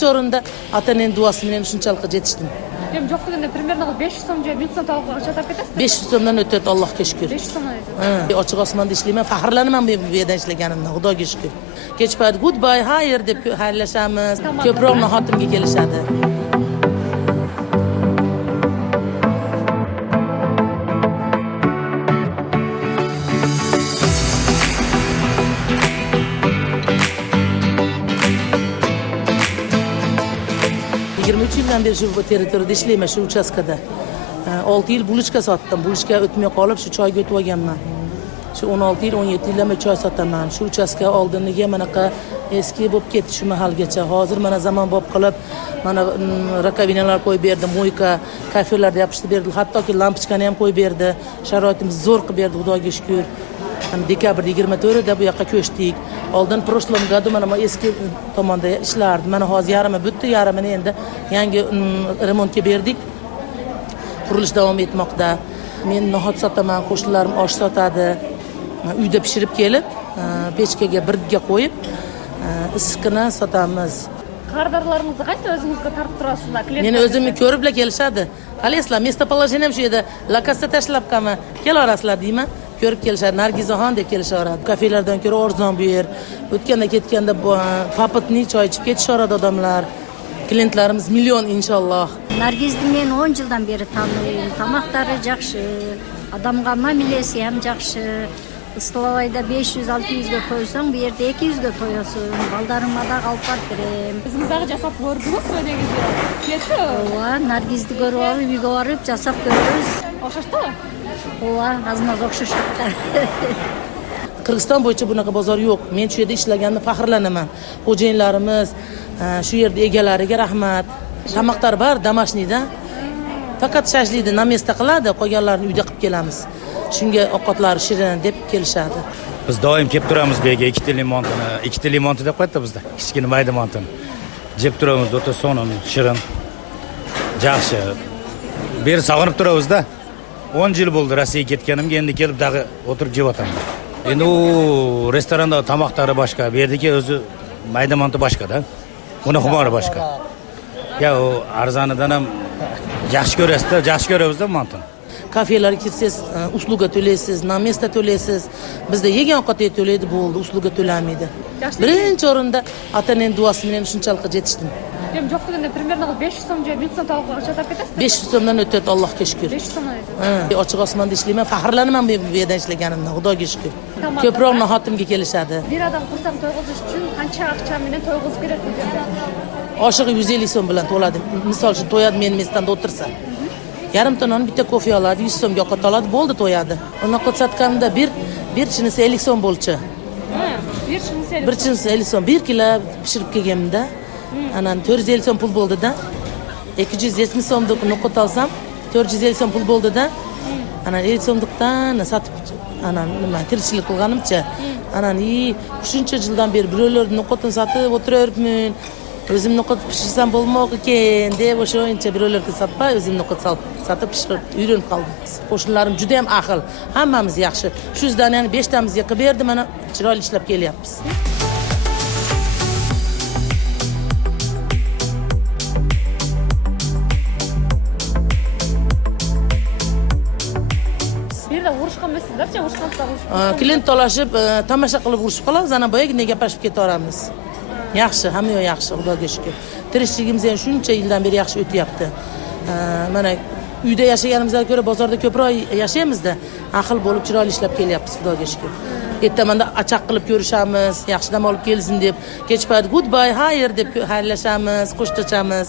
birinchi o'rinda ota-onaning duosi bilan shunchalik yetishdim. Hem yo'q deganda примерно 500 so'm joy 1000 so'm to'liq ақша topib ketasiz. 500 so'mdan o'tadi, Allohga shukr. 500 so'mdan o'tadi. Ochiq osmonda ishlayman, faxrlanaman bu yerda ishlaganimdan, Xudoga shukr. Kech payt goodbye, xayr deb xayrlashamiz. Ko'proq nohatimga kelishadi. Yildan beri shu territoriyada ishlayman, shu uchastkada. 6 yil bulichka sotdim. Bulichka o'tmay qolib shu choyga o'tib olganman. Shu 16 yil, 17 yildan choy sotaman. Shu uchastka oldiniga manaqa eski bo'lib ketdi shu mahalgacha. Hozir mana zamon bo'lib qolib, mana rakovinalar qo'yib berdi, mo'yka, kafelarni yopishtirib berdi, hattoki lampochkani ham qo'yib berdi. Sharoitimiz zo'r qilib berdi, Xudoga shukr. Dekabrda 24-da bu yoqqa ko'chdik. Oldin proшлом году mana eski tomonda ishlardim. Mana hozir yarimi bitdi, yarimini endi yangi remontga berdik. Qurilish davom etmoqda. Men nohot sotaman, qo'shnilarim osh sotadi. Uyda pishirib kelib, pechkaga birga qo'yib, issiqini sotamiz. Qaradorlarimizni qancha o'zingizga tortib turasizlar? Meni o'zimni ko'riblar kelishadi. Qalaysilar, местоположением shu yerda, lakasta tashlab qolma, kelarasizlar deyman. Ko'rib kelishadi, Nargizaxon deb kelishaveradi. Kafelardan ko'ra arzon bu yer. O'tganda ketganda papatni choy ichib ketishaveradi odamlar. Klientlarimiz million inshaalloh. Nargizni men 10 yildan beri tanıyım. Tamoqlari yaxshi, odamga ma'milasi ham yaxshi. Istovoyda 500-600 ga qo'ysang, bu yerda 200 ga qo'yasan. Baldarimga da olib berdim. Bizimizga jasab ko'rdingizmi degizga? Ketdi. Ova, Nargizni ko'rib olib, uyga borib jasab ko'ramiz. O'xshashdimi? Ova, azmaz o'xshashdi. Qirg'iziston bo'yicha bunaqa bozor yo'q. Men shu yerda ishlaganimda faxrlanaman. Xo'jayinlarimiz, shu yerda egalariga rahmat. Tamoqlar bor, домашнийda. Faqat shashlikni na место qiladi, qolganlarini uyda qilib kelamiz. Shunga ovqatlari shirin deb kelishadi. Biz doim kelib turamiz bu yerga 2 limonti deb qo'yadi bizda. Kichkina mayda montini. Jeb turamiz, o'ta so'nin, shirin. Yaxshi. Beri sog'inib turamiz-da. 10 yil bo'ldi Rossiyaga ketganimga, endi kelib dag'i o'tirib jeb o'taman. Endi u restoranda tamoqlari boshqa, bu yerdagi o'zi mayda monti boshqa-da. Uni xumori boshqa. Ya u arzonidan ham yaxshi ko'rasiz-da, yaxshi ko'ramiz-da montini. Kafelarga kirsangiz, usluga to'laysiz, na место to'laysiz. Bizda yegan ovqatga to'laydi, bo'ldi, usluga to'lanmaydi. Birinchi o'rinda ota-onaning duosi bilan shunchalik yetishdim. Hem yo'q deganda примерно 500 so'm joy 1000 so'm to'liq ақша topib ketasiz. 500 so'mdan o'tadi, Allohga shukr. 500 so'mdan o'tadi. Ochiq osmonda ishlayman, faxrlanaman bu yerda ishlaganimdan, Xudoga shukr. Ko'proq nohatimga kelishadi. Bir odam xursand to'yg'izish uchun qancha ақша bilan to'yg'iz kerak bu yerda? Oshig'i 150 so'm bilan to'ladi. Misol uchun to'yadi, men mestonda o'tirsa. Yarim tonon bitta kofe oladi, 100 so'mga ovqat oladi, bo'ldi to'yadi. Uni qo'tsatganda bir chinisi 50 so'm bo'lchi. Bir chinisi 50 so'm. 1 kilo pishirib kelganimda, ana 450 so'm pul bo'ldi-da. 270 so'mlik no'qot olsam, 450 so'm pul bo'ldi-da. Ana 50 so'mlikdan sotib, ana nima tirikchilik qilganimcha, ana shuncha yildan beri birovlarning no'qotini sotib o'tiraveribman. O'zim no'qot pishirsam bo'lmoq ekan deb o'shancha birovlarga sotmay, o'zim no'qot sotib pishirib uylanib qoldim. Qo'shnilarim juda ham aql, hammamiz yaxshi. Shu zdaniyani 5 tamizga qilib berdi, mana chiroyli ishlab kelyapmiz. Yerda urushqanmaysizlar-chi, urushqansizlar. Klient talashib, tomosha qilib urishib qolamiz, ana boyagina gaplashib ketaveramiz. Yaxshi, hamma yo'q yaxshi, Xudoga shukr. Tirikchiligimiz ham shuncha yildan beri yaxshi o'tyapti. Mana uyda yashaganimizdan ko'ra bozorda ko'proq yashaymiz-da. Aql bo'lib chiroyli ishlab kelyapmiz, Xudoga shukr. Ertamanda achaq qilib ko'rishamiz, yaxshi dam olib kelsin deb, kech payt goodbye, xayr deb xayrlashamiz, qo'shilamiz.